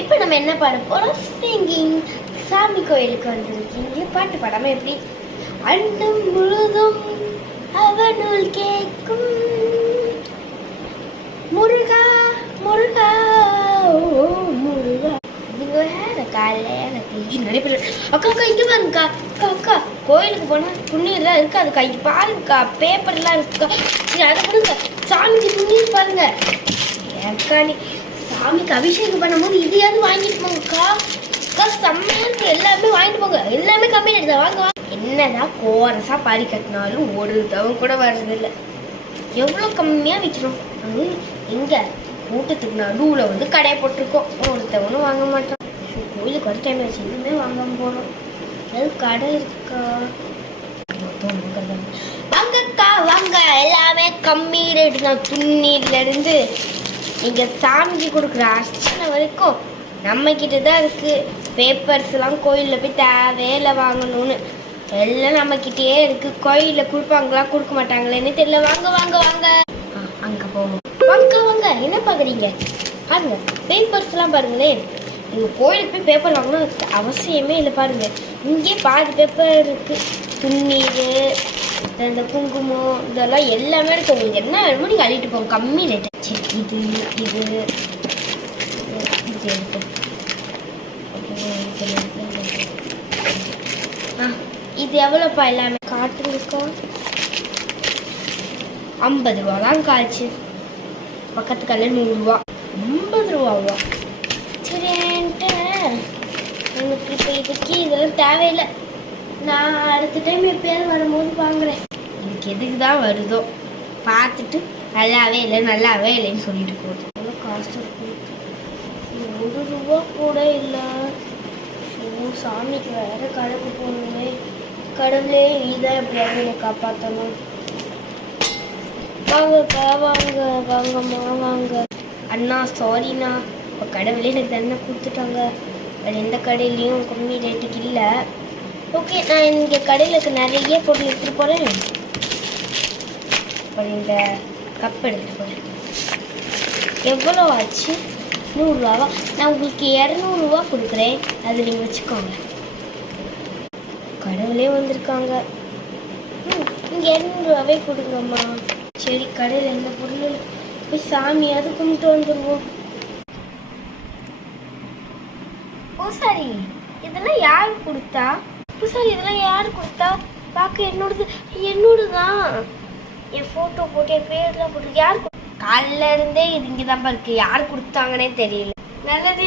இப்போ நம்ம என்ன பாட போறோம்? சிங்கிங். சாமி கோயிலுக்கு வந்திருக்கீங்க, பாட்டு பாடாம எப்படி? அண்டம் முழுதும் அவனுள் கேட்கும் முருகா முருகா ஓ முருகா. நீங்க வேற காலையில எனக்கு நினைப்பில் அக்கா அக்கா இங்க பாருங்கக்கா. அக்கா அக்கா கோயிலுக்கு போனா துணியெல்லாம் இருக்காதுக்கா. இங்க பாருங்கக்கா, பேப்பர்லாம் இருக்குக்கா. அதை கொடுங்க, சாமிக்கு துணியில் பாருங்க. ஏக்கா நீ சாமிக்கு அபிஷேகம் பண்ணும்போது இதையாவது வாங்கிட்டு போங்கக்கா. அக்கா செம்மையா இருக்கு, எல்லாமே வாங்கிட்டு போங்க. எல்லாமே கம்மி ரேட் தான், வாங்க வாங்க. என்னதான் கோரஸா பாடி கட்டினாலும் ஒரு தவறு கூட வர்றது இல்லை. எவ்வளோ கம்மியாக விற்கிறோம். அது எங்க கூட்டத்துக்கு நடுவில் வந்து கடையை போட்டிருக்கோம். ஒருத்தவனும் வாங்க மாட்டோம். கோயிலுக்கு ஒரு டைம் வச்சு இன்னுமே வாங்காம போகிறோம். அது கடை இருக்கா? வாங்கக்கா வாங்க, எல்லாமே கம்மி ரேட்டு தான். துணியிலேருந்து நீங்கள் சாமிக்கு கொடுக்குற அர்ச்சனை வரைக்கும் நம்ம கிட்ட தான் இருக்குது. பேப்பர்ஸ்லாம் கோயிலில் போய் தேவையில்லை வாங்கணும்னு, எல்லாம் நம்மக்கிட்டே இருக்குது. கோயிலில் கொடுப்பாங்களா கொடுக்க மாட்டாங்களேன்னு தெரியல. வாங்க வாங்க வாங்க, அங்கே போவோம். வாங்க வாங்க, என்ன பார்க்குறீங்க? பாருங்க பேப்பர்ஸ்லாம் பாருங்களேன். நீங்கள் கோயிலுக்கு போய் பேப்பர் வாங்கணும் அவசியமே இல்லை. பாருங்கள் இங்கே பாதி பேப்பர் இருக்குது. துண்ணீர், இந்த குங்குமம், இதெல்லாம் எல்லாமே இருக்குது. உங்களுக்கு என்ன வேணுமோ நீங்கள் அள்ளிட்டு போங்க, கம்மி ரேட்டு. சரி இது இது இது இருக்கும். இது எவ்வளோப்பா? எல்லாமே காட்டுங்கக்கா. 50 ரூபா தான் காய்ச்சி. பக்கத்து கல்ல 100 ரூபா. 50 ரூபாவா? சரின்ட்டு எனக்கு இப்போ இதுக்கு இதெல்லாம் தேவையில்லை. நான் அடுத்த டைம் எப்பயாவது வரும்போது வாங்குறேன். இதுக்கு எதுக்கு தான் வருதோ பார்த்துட்டு நல்லாவே இல்லை நல்லாவே இல்லைன்னு சொல்லிட்டு போகுது. எவ்வளோ காசு இருக்கும்? 100 ரூபா கூட இல்லை. சாமிக்கு வேற கடைக்கு போகணுமே. கடவுளே நீதான் எப்படியாவது என்னை காப்பாற்றணும். வாங்கக்கா வாங்க, வாங்கம்மா வாங்க. அண்ணா சாரிண்ணா, இப்போ கடவுளே எனக்கு தானே கொடுத்துட்டாங்க. வேறு எந்த கடையிலையும் கம்மி ரேட்டுக்கு இல்லை. ஓகே, நான் இங்கே கடையில் நிறைய பொருள் எடுத்துகிட்டு போகிறேன். அப்புறம் இந்த கப் எடுத்துகிட்டு போகிறேன். எவ்வளோ ஆச்சு? 100 ரூபாவா? நான் உங்களுக்கு 200 ரூபா கொடுக்குறேன், அது நீங்கள் வச்சுக்கோங்க. கடவுளே வந்திருக்காங்க. நீங்கள் 200 ரூபாவே கொடுங்கம்மா. சரி, கடையில் எந்த பொருள் போய் சாமியாவது கும்பிட்டு வந்துடுவோம். பூசாரி இதெல்லாம் யார் கொடுத்தா? பூசாரி இதெல்லாம் யார் கொடுத்தா? பார்க்க என்னோடு தான். என் ஃபோட்டோ போட்டு என் பேர்லாம் போட்டு யார் காலைல இருந்தே இது இங்கே தான் இருக்கு. யார் கொடுத்தாங்கன்னே தெரியல. நல்லதே